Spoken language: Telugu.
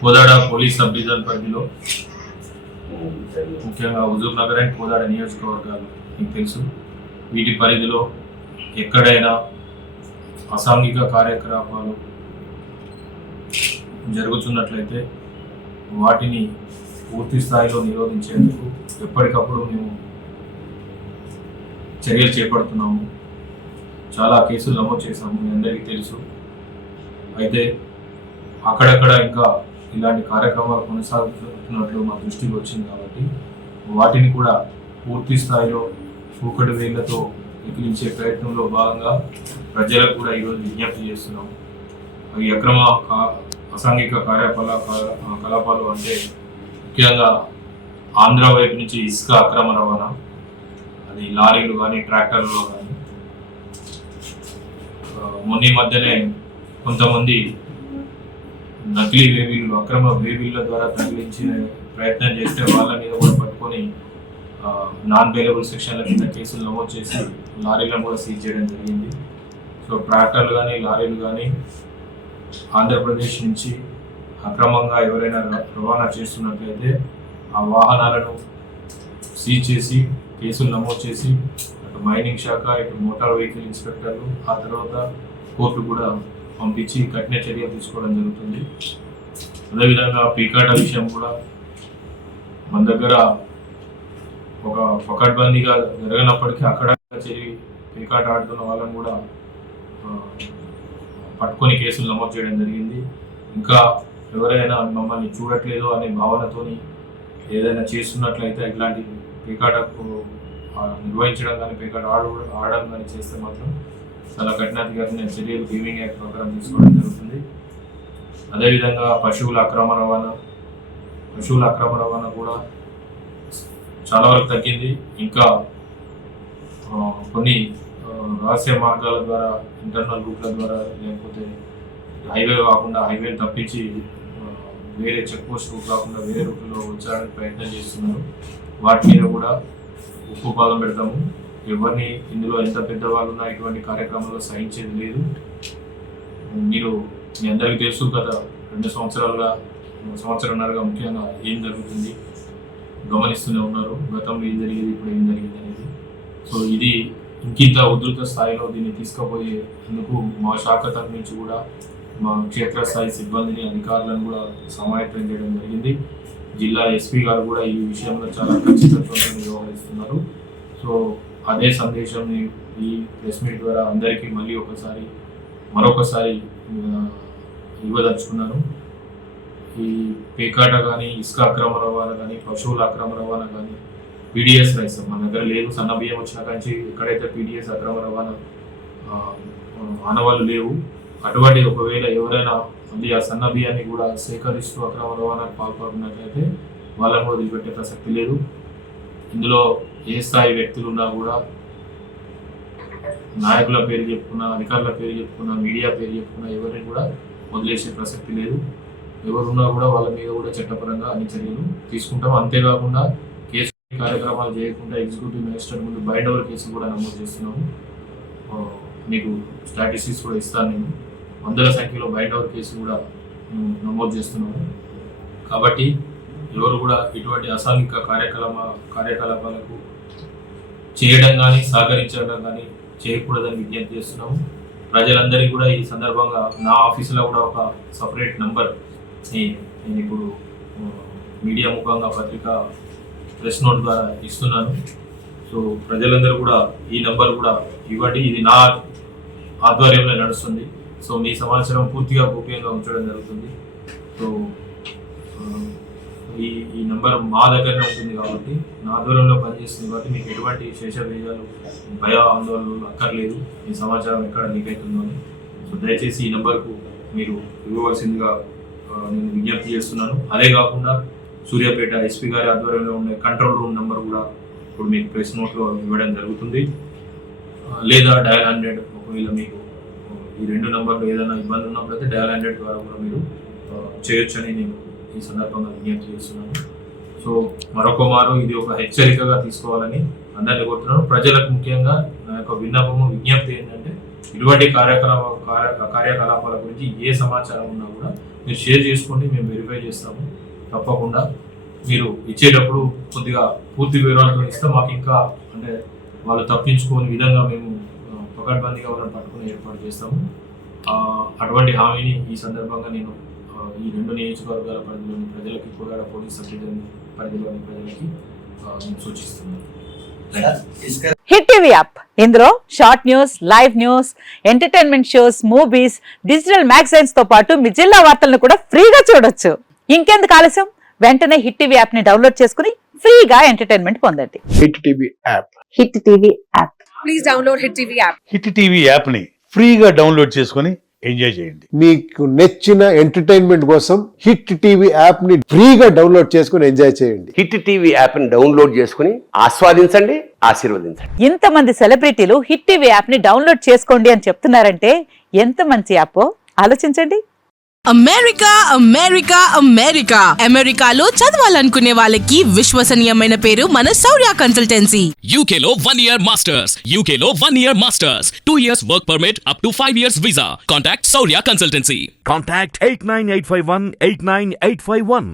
కోదాడ పోలీస్ సబ్ డివిజన్ పరిధిలో ముఖ్యంగా హుజూర్ నగర్ అండ్ కోదాడ నియోజకవర్గాలు మీకు తెలుసు. వీటి పరిధిలో ఎక్కడైనా అసాంఘిక కార్యకలాపాలు జరుగుతున్నట్లయితే వాటిని పూర్తి స్థాయిలో నిరోధించేందుకు ఎప్పటికప్పుడు మేము చర్యలు చేపడుతున్నాము. చాలా కేసులు నమోదు చేశాము, మీ అందరికీ తెలుసు. అయితే అక్కడక్కడ ఇంకా ఇలాంటి కార్యక్రమాలు కొనసాగుతున్నట్లు మా దృష్టికి వచ్చింది కాబట్టి వాటిని కూడా పూర్తి స్థాయిలో కూకటి వేళ్లతో ఎక్కించే ప్రయత్నంలో భాగంగా ప్రజలకు కూడా ఈరోజు విజ్ఞప్తి చేస్తున్నాం. అవి అక్రమ అసాంఘిక కలాపాలు అంటే ముఖ్యంగా ఆంధ్ర వైపు నుంచి ఇసుక అక్రమ రవాణా, అది లారీలు కానీ ట్రాక్టర్లు కానీ. మొన్న మధ్యనే కొంతమంది నకిలీ వేబీలు అక్రమ వేబీల ద్వారా తగిలించిన ప్రయత్నం చేస్తే వాళ్ళ మీద కూడా పట్టుకొని నాన్ బెయిలబుల్ సెక్షన్ల కింద కేసులు నమోదు చేసి లారీలను కూడా సీజ్ చేయడం జరిగింది. సో ట్రాక్టర్లు కానీ లారీలు కానీ ఆంధ్రప్రదేశ్ నుంచి అక్రమంగా ఎవరైనా రవాణా చేస్తున్నట్లయితే ఆ వాహనాలను సీజ్ చేసి కేసులు నమోదు చేసి అటు మైనింగ్ శాఖ, ఇటు మోటార్ వెహికల్ ఇన్స్పెక్టర్లు, ఆ తర్వాత కోర్టు కూడా పంపించి కఠిన చర్యలు తీసుకోవడం జరుగుతుంది. అదేవిధంగా పీకాట విషయం కూడా మన దగ్గర ఒక పకడ్బందీగా జరగనప్పటికీ అక్కడ చేరి పీకాట ఆడుతున్న వాళ్ళని కూడా పట్టుకొని కేసులు నమోదు చేయడం జరిగింది. ఇంకా ఎవరైనా మమ్మల్ని చూడట్లేదు అనే భావనతోని ఏదైనా చేస్తున్నట్లయితే ఇట్లాంటి పీకాటకు నిర్వహించడం కానీ పీకాట ఆడడం కానీ చేస్తే మాత్రం చాలా కఠినాధికారిన చర్యలు గేమింగ్ యాక్ట్ ప్రకారం తీసుకోవడం జరుగుతుంది. అదేవిధంగా పశువుల అక్రమ రవాణా కూడా చాలా వరకు తగ్గింది. ఇంకా కొన్ని రహస్య మార్గాల ద్వారా, ఇంటర్నల్ రూట్ల ద్వారా, లేకపోతే హైవే కాకుండా హైవేని తప్పించి వేరే చెక్ పోస్ట్ రూట్ కాకుండా వేరే రూట్లో వచ్చడానికి ప్రయత్నం చేస్తున్నారు. వాటి మీద కూడా ఉప్పు పాదం పెడతాము. ఎవరిని ఇందులో ఎంత పెద్దవాళ్ళు ఉన్నా ఇటువంటి కార్యక్రమంలో సహించేది లేదు. మీ అందరికీ తెలుసు గత 2 సంవత్సరాలుగా ముఖ్యంగా ఏం జరుగుతుంది గమనిస్తూనే ఉన్నారు. గతంలో ఏం జరిగేది, ఇప్పుడు ఏం జరిగింది అనేది. సో ఇది ఇంకింత ఉధృత స్థాయిలో దీన్ని తీసుకుపోయేందుకు మా శాఖ తరఫు నుంచి కూడా మా క్షేత్రస్థాయి సిబ్బందిని, అధికారులను కూడా సమాయత్తం చేయడం జరిగింది. జిల్లా ఎస్పీ గారు కూడా ఈ విషయంలో చాలా ఖచ్చితంగా వ్యవహరిస్తున్నారు. సో అదే సందేశంని ఈ ప్రెస్ మీట్ ద్వారా అందరికీ మరొకసారి ఇవ్వదలుచుకున్నాను. ఈ పేకాట కానీ, ఇసుక అక్రమ రవాణా కానీ, పశువుల అక్రమ రవాణా కానీ, పీడిఎస్ రైస్ మన దగ్గర లేదు. సన్న బియ్యం వచ్చిన కానీ ఎక్కడైతే పీడిఎస్ అక్రమ రవాణా ఆనవాళ్ళు లేవు, అటువంటి ఒకవేళ ఎవరైనా మళ్ళీ ఆ సన్న బియ్యాన్ని కూడా సేకరిస్తూ అక్రమ రవాణాకు పాల్పడుతున్నట్లయితే వాళ్ళని కూడా వదిలిపెట్టే ప్రసక్తి లేదు. ఇందులో ఏ స్థాయి వ్యక్తులు ఉన్నా కూడా, నాయకుల పేరు చెప్పుకున్నా, అధికారుల పేరు చెప్పుకున్నా, మీడియా పేరు చెప్పుకున్నా ఎవరిని కూడా వదిలేసే ప్రసక్తి లేదు. ఎవరున్నా కూడా వాళ్ళ మీద కూడా చట్టపరంగా అన్ని చర్యలు తీసుకుంటాం. అంతేకాకుండా కేసు కార్యక్రమాలు చేయకుండా ఎగ్జిక్యూటివ్ మేజిస్ట్రేట్ ముందు బైండ్ ఓవర్ కేసు కూడా నమోదు చేస్తున్నాము. మీకు స్టాటిస్టిక్స్ కూడా ఇస్తాను. నేను 100ల సంఖ్యలో బైండ్ ఓవర్ కేసు కూడా నమోదు చేస్తున్నాము. కాబట్టి ఎవరు కూడా ఇటువంటి అసాంఘిక కార్యకలాపాలకు చేయడం కానీ, సహకరించడం కానీ చేయకూడదని విజ్ఞప్తి చేస్తున్నాము. ప్రజలందరికీ కూడా ఈ సందర్భంగా నా ఆఫీసులో కూడా ఒక సపరేట్ నంబర్ నేను ఇప్పుడు మీడియా ముఖంగా ప్రెస్ నోట్ ద్వారా ఇస్తున్నాను. సో ప్రజలందరూ కూడా ఈ నంబర్ కూడా ఇవ్వండి. ఇది నా ఆధ్వర్యంలో నడుస్తుంది. సో మీ సమాచారం పూర్తిగా గోప్యంగా ఉంచడం జరుగుతుంది. సో ఈ నంబర్ మా దగ్గరనే ఉంటుంది కాబట్టి, నా ఆధ్వర్యంలో పనిచేస్తుంది కాబట్టి మీకు ఎటువంటి శేషభేజాలు, భయ ఆందోళనలు అక్కర్లేదు. ఈ సమాచారం ఎక్కడ లీక్ అవుతుందో అని. సో దయచేసి ఈ నంబర్కు మీరు ఇవ్వవలసిందిగా నేను విజ్ఞప్తి చేస్తున్నాను. అదే కాకుండా సూర్యాపేట ఎస్పీ గారి ఆధ్వర్యంలో ఉండే కంట్రోల్ రూమ్ నెంబర్ కూడా ఇప్పుడు మీకు ప్రెస్ నోట్లో ఇవ్వడం జరుగుతుంది. లేదా డయల్ 100, ఒకవేళ మీకు ఈ 2 నంబర్లు ఏదైనా ఇబ్బంది ఉన్నప్పుడైతే డయల్ 100 ద్వారా కూడా మీరు చేయొచ్చని నేను ఈ సందర్భంగా విజ్ఞప్తి చేస్తున్నాను. సో మరొక మారు ఇది ఒక హెచ్చరికగా తీసుకోవాలని అందరినీ కోరుతున్నాను. ప్రజలకు ముఖ్యంగా నా యొక్క విజ్ఞప్తి ఏంటంటే ఇటువంటి కార్యకలాపాల గురించి ఏ సమాచారం ఉన్నా కూడా మీరు షేర్ చేసుకోండి, మేము వెరిఫై చేస్తాము. తప్పకుండా మీరు ఇచ్చేటప్పుడు కొద్దిగా పూర్తి వివరాలతో ఇస్తే మాకు ఇంకా అంటే వాళ్ళు తప్పించుకోని విధంగా మేము పకడ్బందీగా వాళ్ళని పట్టుకుని ఏర్పాటు చేస్తాము. అటువంటి హామీని ఈ సందర్భంగా నేను ఈ 2 నియోజకవర్గాల పరిధిలోని ప్రజలకి, కోదాడ పోలీస్ సబ్ డివిజన్ పరిధిలోని ప్రజలకి నేను సూచిస్తున్నాను. హిట్ టీవీ యాప్, ఇందులో short news, live news, entertainment shows, movies, digital magazines తో పాటు మీ జిల్లా వార్తలను కూడా ఫ్రీగా చూడొచ్చు. ఇంకెందుకు ఆలస్యం, వెంటనే హిట్ టీవీ యాప్ ని డౌన్లోడ్ చేసుకుని ఫ్రీగా ఎంటర్టైన్మెంట్ పొందండి. Hit TV app. Hit TV app. Please download hit TV app. Hit TV app ని ఫ్రీగా డౌన్లోడ్ చేసుకుని ఎంజాయ్ చేయండి. మీకు నచ్చిన ఎంటర్టైన్మెంట్ కోసం హిట్ టీవీ యాప్ ని ఫ్రీగా డౌన్లోడ్ చేసుకుని ఎంజాయ్ చేయండి. హిట్ టీవీ యాప్ ని డౌన్లోడ్ చేసుకుని ఆస్వాదించండి, ఆశీర్వదించండి. ఇంతమంది సెలబ్రిటీలు హిట్ టీవీ యాప్ ని డౌన్లోడ్ చేసుకోండి అని చెప్తున్నారంటే ఎంత మంచి యాప్ ఆలోచించండి. అమెరికా అమెరికా అమెరికా అమెరికాలో చదవాలనుకునే వాళ్ళకి విశ్వసనీయమైన పేరు మన శౌర్య కన్సల్టెన్సీ. UK లో 1 year masters. UK లో 1 year masters. 2 years work permit up to 5 years visa. Contact Saurya Consultancy. Contact 89851 89851.